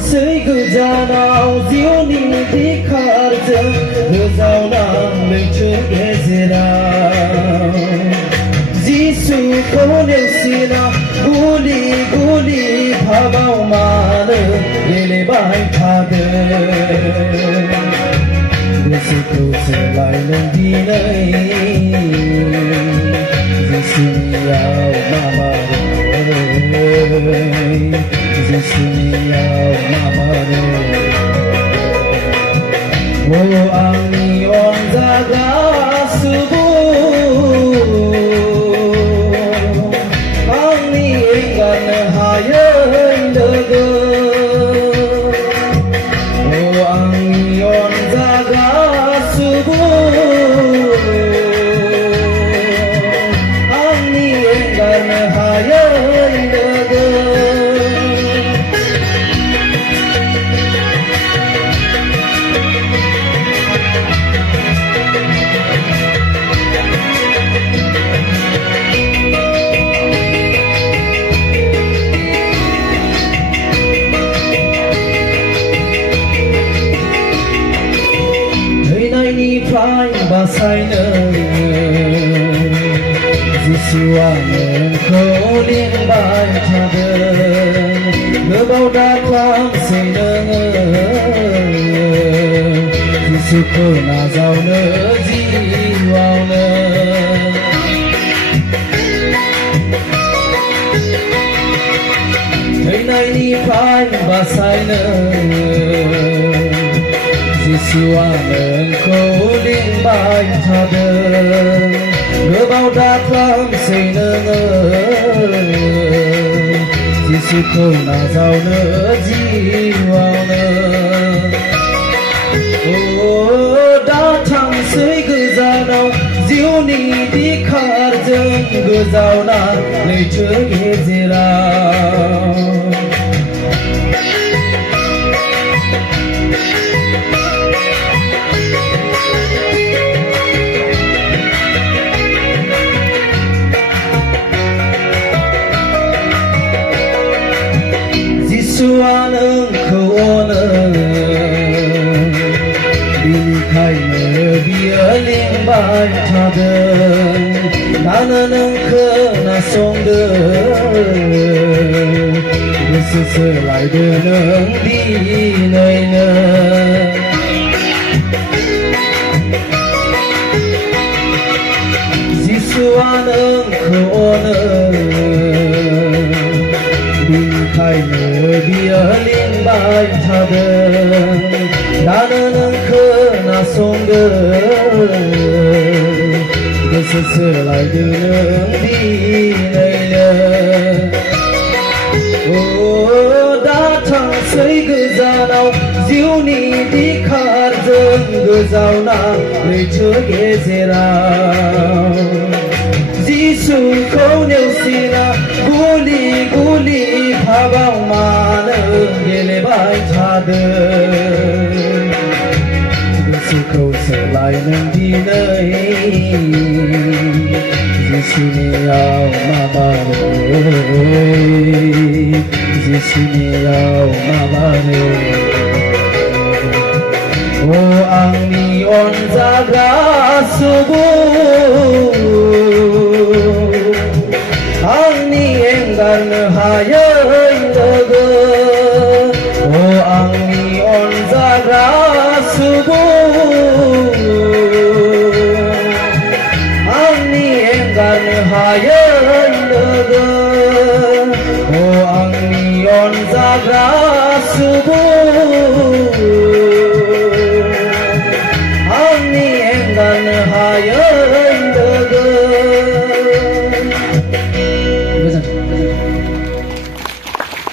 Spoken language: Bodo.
थांसै गोजानाव जिउनि बिखारजों गोजावना लैथो गेजेराव जिसुखौ नेवसिना गुलि गुलि भाबाव मानो गेलेबाय थादों गोसोखौ सोलायनो दिनै जिसुनियाव माबारै जिसुनियाव माबारै ओ आंनि अनजाग्रा सुबुं आंनि एंगारनो हायै लोगो ओ आंनि अनजाग्रा सुबुं आंनि एंगारनो हायै लोगो थैनायनिफ्राय बासायनो जिसुआ नोंखौ लिंबाय थादों गोबाव दाखालामसै नोङो जिसुखौ नाजावनो जिउआवनो थैनायनिफ्राय बासायनो जिसुआ नोंखौ लिंबाय थादों गोबाव दाखालामसै नोङो जिसुखौ नाजावनो जिउआवनो ओ दा थांसै गोजानाव जिउनि बिखारजों गोजावना लैथो गेजेराव जिसुआ नोंखौ अनो बिनिखायनो बियो लिंबाय थादों दानो नों खोनासंदों गोसो सोलायदो नों दिनैनो जिसुआ नोंखौ अनो बिनिखायनो बियो लिंबाय थादों दानो नों खोनासंदों गोसो सोलायदो नों दिनैनो ओ दा थांसै गोजानाव जिउनि बिखारजों गोजावना लैथो गेजेराव जिसुखौ नेवसिना गुलि गुलि भाबाव मानो गेलेबाय थादों गोसोखौ सोलायनो दिनै जिसुनियाव माबारै जिसुनियाव माबारै ओ आंनि अनजाग्रा सुबुं आंनि एंगारनो हायै लोगो ओ आंनि अनजाग्रा सुबुं आंनि एंगारनो हायै लोगो ओ आंनि अनजाग्रा